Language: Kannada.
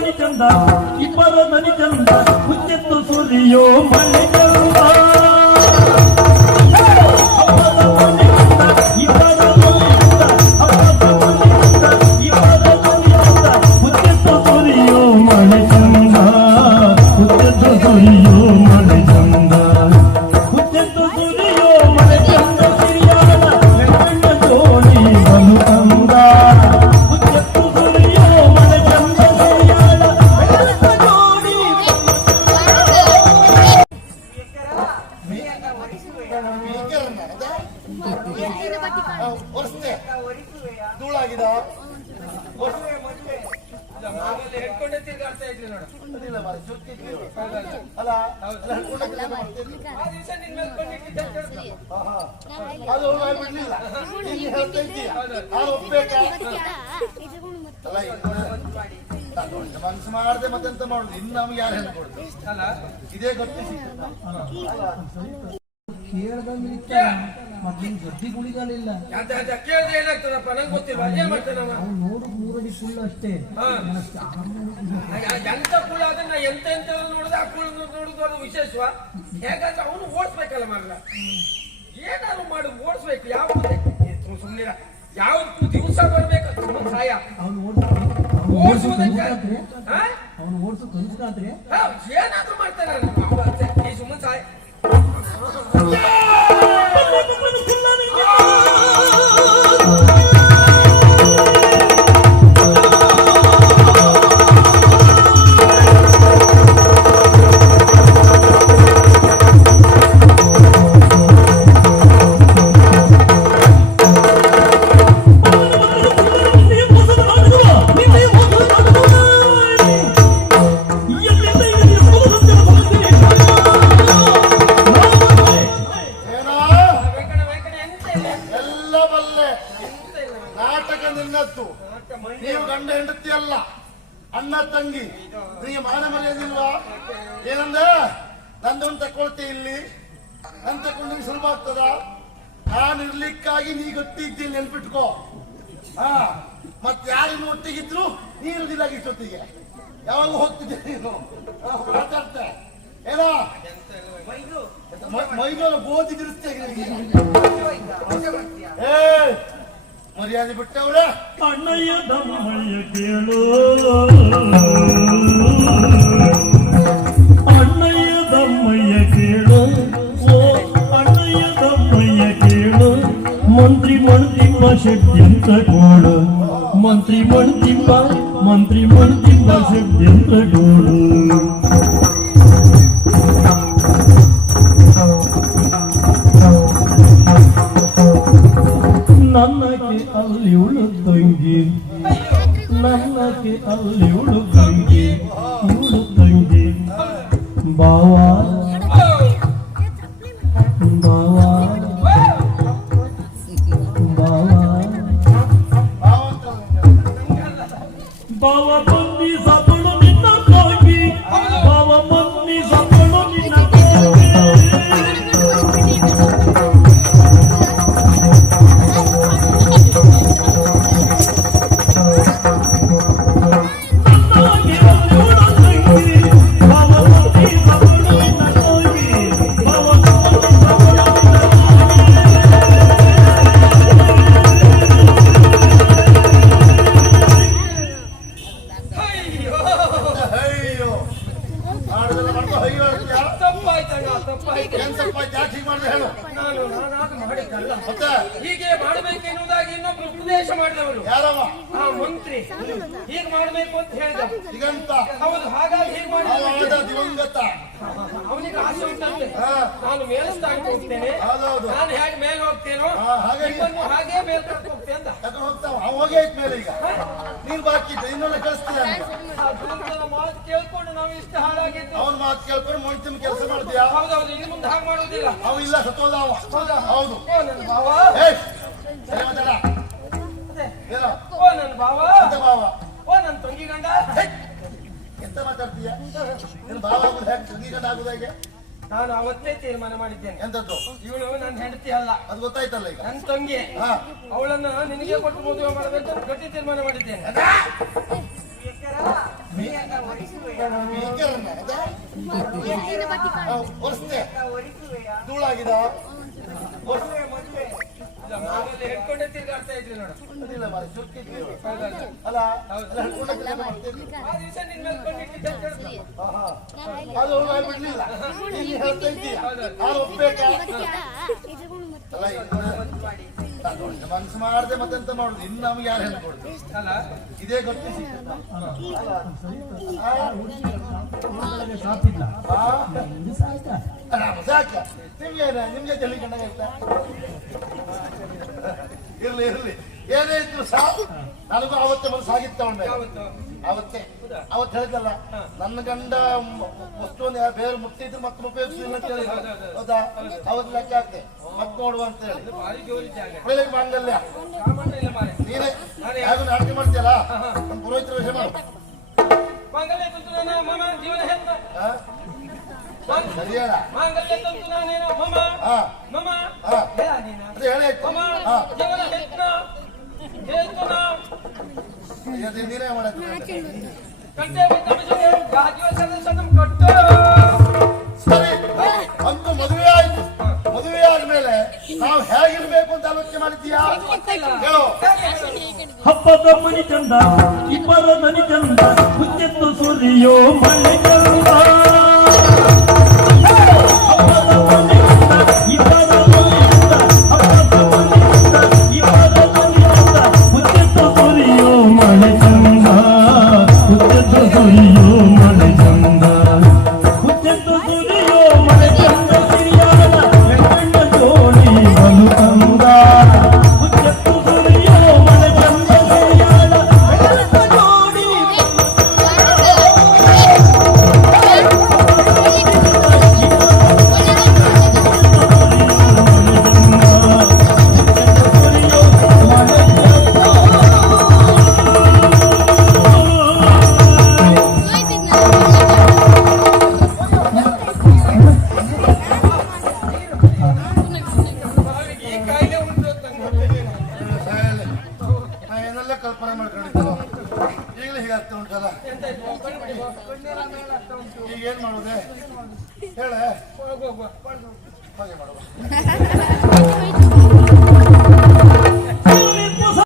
ಮಣಿ ಚಂದ ಇಬ್ಬರ ದನಿ ಚಂದ ಹುಚ್ಚೆತ್ತು ಸುರಿಯೋ ಮಣಿ ಚಂದ ಧೂಳಾಗಿದ ಅಲ್ಲ ಅದು ಬಿಡ್ಲಿಲ್ಲ ಹೇಳ್ತಾ ಇದ್ದೀಯ ನಾನು ಒಪ್ಬೇಕಾ ಅಲ್ಲ ಮನಸ್ಸು ಮಾಡದೆ ಮತ್ತೆಂತ ಮಾಡುದು ಇನ್ನು ನಮ್ಗೆ ಯಾರು ಹೇಳ್ಕೊಡ್ತು ಅಲ್ಲ ಇದೇ ಗೊತ್ತಿ ಕೇಳ್ದಂಗಿತ್ತ ಮೊದ್ಲಿನ ಗದ್ದಿ ಗುಳಿಗಳಿಲ್ಲ ಕೇಳಿದ್ರೆ ಏನಾಗ್ತದಪ್ಪ ನಂಗೆ ಗೊತ್ತಿಲ್ಲ ಅದೇ ಮಾಡ್ತೇನೆ ನಾವು ನೋಡು ಮೂರಡಿ ಸುಳ್ಳು ಅಷ್ಟೇ ಎಂತ ಕುಳ ಅದನ್ನ ಎಂತ ನೋಡಿದ ಆ ಕುಳ ನೋಡುದು ವಿಶೇಷವ ಹೇಗಾದ್ರೆ ಅವನು ಓಡಿಸ್ಬೇಕಲ್ಲ ಮರಲ್ಲ ಏನಾದ್ರು ಮಾಡಿ ಓಡಿಸ್ಬೇಕು ಯಾವ ಸುಮ್ಮನೆ ಯಾವ್ದು ದಿವಸ ಬರ್ಬೇಕು ಸಹಾಯ ಅವನು ಓಡಿಸು ಕನ್ಸ್ಕಾದ್ರೆ ಏನಾದ್ರು ಮಾಡ್ತಾನೆ ಈ ಸುಮ್ಮನೆ ಸಹಾಯ ನೀವು ಗಂಡ ಹೆಂಡತಿ ಅಲ್ಲ ಅಣ್ಣ ತಂಗಿ ನಿಮಗೆ ಮಾನ ಮರ್ಯಾದಿಲ್ವಾ ಏನಂದ ನಂದೊಂದು ತಕೊಳ್ತೆ ಇಲ್ಲಿ ನನ್ ತಕೊಂಡು ಸುಲಭ ಆಗ್ತದ ನಾನು ಇರ್ಲಿಕ್ಕಾಗಿ ನೀ ಗಟ್ಟಿ ಇದ್ದೀನಿ ನೆನ್ಪಿಟ್ಕೋ ಮತ್ತೆ ಯಾರಿನ ಒಟ್ಟಿಗಿದ್ರು ನೀ ಇರುದಿಲ್ಲ ಇಷ್ಟೊತ್ತಿಗೆ ಯಾವಾಗ ಹೋಗ್ತಿದ್ದೆ ನೀನು ಮಾತಾಡ್ತೆ ಏನೋ ಮೈಗೋಲ ಗೋಧಿ ಬಿಡಿಸ್ತೇ ಮರ್ಯಾದೆ ಬಿಟ್ಟವ್ರೆ ಅಣ್ಣಯ್ಯ ದಮ್ಮಯ್ಯ ಕೇಳು ಅಣ್ಣಯ್ಯ ದಮ್ಮಯ್ಯ ಕೇಳು ಓ ಅಣ್ಣಯ್ಯ ದಮ್ಮಯ್ಯ ಕೇಳು ಮಂತ್ರಿ ಮಣ್ತಿಮ್ಮ ಷಡ್ಯಂತ ಗೋಳು ಮಂತ್ರಿ ಮಣ್ತಿಮ್ಮ ಷಡ್ಯಂತ ಗೋಳು ನನ್ನಕ್ಕೆ ಅಲ್ಲಿ ಉಳು ತಂಗಿ ನನ್ನಕ್ಕೆ ಅಲ್ಲಿ ಉಳು ತಂಗಿ ಬಾವ ಬಾವ ಬಾವ ಬಾವ ಬಂದಿ ಸಪಳು ನಿನ್ನ ತಂಗಿ ಬಾವ ಬಂದಿ ಸಪಳು ನಿನ್ನ ಹೀಗೆ ಮಾಡಬೇಕೆನ್ನುವುದಾಗಿ ಇನ್ನೊಬ್ರು ಉಪದೇಶ ಮಾಡಿದವರು ಯಾರವ ಮಂತ್ರಿ ಹೀಗೆ ಮಾಡಬೇಕು ಅಂತ ಹೇಳಿದ ದಿಗಂತ ಹೌದು ಹಾಗಾಗಿ ಹೀಗೆ ಮಾಡಿ ದಿವಂಗತ ಅವನಿಗೆ ಆಸೆ ಉಂಟಂತೆ ನಾನು ಮೇಲಸ್ತಾಗಿ ಹೋಗ್ತೇನೆ ನಾನು ಹೇಗೆ ಮೇಲೆ ಹೋಗ್ತೇನೋ ಹಾಗೆ ಮೇಲೆ ಕರ್ಕೊಂಡು ಹೋಗ್ತೇನೆ ಅಂತ ಹೋಗ್ತಾವ ಹೋಗೇ ಮೇಲೆ ಈಗ ನೀನ್ ಬಾಕಿ ಇನ್ನೊಂದು ಕಳಿಸ್ತೀಯ ಮಾತು ಕೇಳ್ಕೊಂಡು ನಾವು ಇಷ್ಟ ಹಾಳಾಗಿದ್ದು ಅವನ ಮಾತು ಕೇಳ್ಕೊಂಡು ಮೊಂಟಿನ ಕೆಲಸ ಮಾಡ್ತೀಯಾ ಹೌದೌದು ಇನ್ನು ಮುಂದೆ ಹಾಗೆ ಮಾಡುವುದಿಲ್ಲ ಅವ ಇಲ್ಲ ಸತ್ತೋದ ಹೌದು ನನ್ನ ಭಾವ ಓ ನನ್ನ ಭಾವ ಓ ನನ್ನ ತಂಗಿ ಗಂಡ ಎಂತ ಮಾತಾಡ್ತೀಯ ನಿನ್ ಭಾವ ಆಗುದು ಹೇಗೆ ತಂಗಿ ಗಂಡ ಆಗುದು ಹೇಗೆ ನಾನು ಅವತ್ತೇ ತೀರ್ಮಾನ ಮಾಡಿದ್ದೇನೆ ಎಂತದ್ದು ಇವಳು ನನ್ನ ಹೆಂಡತಿ ಅಲ್ಲ ಅದು ಗೊತ್ತಾಯ್ತಲ್ಲ ಈಗ ನನ್ನ ತಂಗಿ ಅವಳನ್ನ ನಿನಗೆ ಕೊಟ್ಟು ಮದುವೆ ಮಾಡಬೇಕಂತ ಗಟ್ಟಿ ತೀರ್ಮಾನ ಮಾಡಿದ್ದೇನೆ ಸ್ಪೀಕರ್ ಒರೆಸ್ತೆ ಧೂಳಾಗಿದ ಹೇಳ್ಕೊಂಡೆ ತಿರ್ಗಾಡ್ತಾ ಇದ್ವಿ ನೋಡು. ಅದಿಲ್ಲ ಮಾರ್ರೆ, ಸುರ್ಕಿದ್ವಿ ಇವ್ರು. ಅಲ್ಲ ಹಿಡ್ಕೊಂಡೆ ಕೆಲಸ ಮಾಡ್ತಿದ್ವಿ. ಆ ದಿವಸ ನಿನ್ ಮೇಲೆ ಕೊಂಡಿಟ್ಟಿದ್ದೆ ಅಂತ ಹೇಳಿದ್ನಲ್ಲ. ಆಹಾ. ಅದು ಅವ್ರು ಬಿಡ್ಲಿಲ್ಲ. ನೀನು ಹೇಳ್ತಾ ಇದ್ದೀಯ ನಾನು ಒಪ್ಬೇಕಾ ಅಲ್ಲ ಮನಸ್ಸು ಮಾಡದೆ ಮತ್ತೆಂತ ಮಾಡುದು ಇನ್ನು ನಮ್ಗೆ ಯಾರು ಹೇಳ್ಕೊಡ್ತು ಅಲ್ಲ ಇದೇ ಗೊತ್ತೇ ಸಿಕ್ಕಿಲ್ಲ ಸಾಕಿಲ್ಲ ಸಾಕ ನಿಮ್ಗೆ ತಲೆ ಕಂಡಾಗ ಆಯ್ತಾ ಇರ್ಲಿ ಇರ್ಲಿ ಏನೇ ಇದ್ರು ಸಹ ನನಗೂ ಅವತ್ತೇ ಮನಸ್ಸು ಆಗಿತ್ತ ಉಂಟೆ ಯಾವತ್ತು? ಅವತ್ತೇ ಅವತ್ತು ಹೇಳಿದಲ್ಲ ನನ್ನ ಗಂಡ ವಸ್ತುವನ್ನು ಬೇರೆ ಮುಟ್ಟಿದ್ರು ಮತ್ತೆ ಉಪಯೋಗಿಸಿಲ್ಲ ಅಂತ ಹೇಳಿದ್ರು ಹೌದಾ ಅವತ್ತು ಲೆಕ್ಕ ಆಗ್ತದೆ ಮತ್ತೆ ನೋಡುವ ಅಂತ ಹೇಳಿ ಭಾರಿ ಜೋರಿ ಜಾಗ. ಬೆಳಿಗ್ಗೆ ಮಾಂಗಲ್ಯ ಸಾಮಾನ್ಯ ಇಲ್ಲ ಮಾರ್ರೆ. ನೀನೇ ಯಾರು ನಾಟಕ ಮಾಡ್ತೀಯಲ್ಲ ಪುರೋಹಿತರ ವಿಷಯ ಮಾಡು ಮಾಂಗಲ್ಯ ತಂತು ನಾನು ಮಮ ಜೀವನ ಹೆತ್ತ. ಸರಿಯಾದ ಮಾಂಗಲ್ಯ ತಂತು ನಾನೇನೋ ಮಮ ಹಾ ಮಮ ಹಾ ಹೇಳ ನೀನು. ಅದೇ ಹೇಳಿ ಆಯ್ತು ಮಮ ಹಾ ಜೀವನ ಹೆತ್ತ ಹೇತುನ ಅದೇ ನೀನೇ ಮಾಡಕ್ಕೆ ಕಟ್ಟೆ ಬಿಟ್ಟಮಿಸಿದೆ ರಾಜೀವ ಸದಸ್ಯನ ಕಟ್ಟು. ಸರಿ ಅಂತೂ ಮದುವೆ ಆಯ್ತು ಮದುವೆ ಆದ್ಮೇಲೆ ನಾವು ಹೇಗಿರ್ಬೇಕು ಅಂತ ಆಲೋಚನೆ ಮಾಡಿದ್ದೀಯಾ ಹೇಳು ಹಬ್ಬದ ಮಣಿ ಚಂದ ಇಬ್ಬರ ದನಿ ಚಂದ ಹುಚ್ಚೆತ್ತು ಸುರಿಯೋ ಮಳೆ ಚಂದ ಹಬ್ಬದ ಮಣಿ ಚಂದ ಇಬ್ಬರ ದನಿ ಚಂದ ಹಬ್ಬದ ಮಣಿ ಚಂದ ಇಬ್ಬರ ದನಿ ಚಂದ ಹುಚ್ಚೆತ್ತು ಸುರಿಯೋ ಮಳೆ ಚಂದ ಹುಚ್ಚೆತ್ತು ಸುರಿಯೋ ಮಳೆ ಚಂದ ಹುಚ್ಚೆತ್ತು ಸುರಿಯೋ ಮಳೆ ಚಂದ ಸಿರಿಯಾದ ಬೆಳ್ಳ ಜೋಡಿ ಬಲು ಚಂದ ಹುಚ್ಚೆತ್ತು ಸುರಿಯೋ ಮಳೆ ಚಂದ ಸಿರಿಯಾದ ಬೆಳ್ಳ ಜೋಡಿ ಈ ಕಾಯಿಲೆ ಉಂಟು ಅಂತ ನಂಗೆ ನಾ ಏನೆಲ್ಲ ಕಲ್ಪನೆ ಮಾಡ್ಕೊಂಡಿದ್ದು ಈಗಲೇ ಹೀಗಾಗ್ತಾ ಉಂಟಲ್ಲ ಎಂತ ಆಯ್ತು? ಕಣ್ಣೀರ ಮೇಲೆ ಆಗ್ತಾ ಉಂಟು. ಈಗ ಏನ್ ಮಾಡುದೆ ಹೇಳೆ ಹೋಗು, ಹೋಗು. ಹಾಗೆ ಮಾಡುವ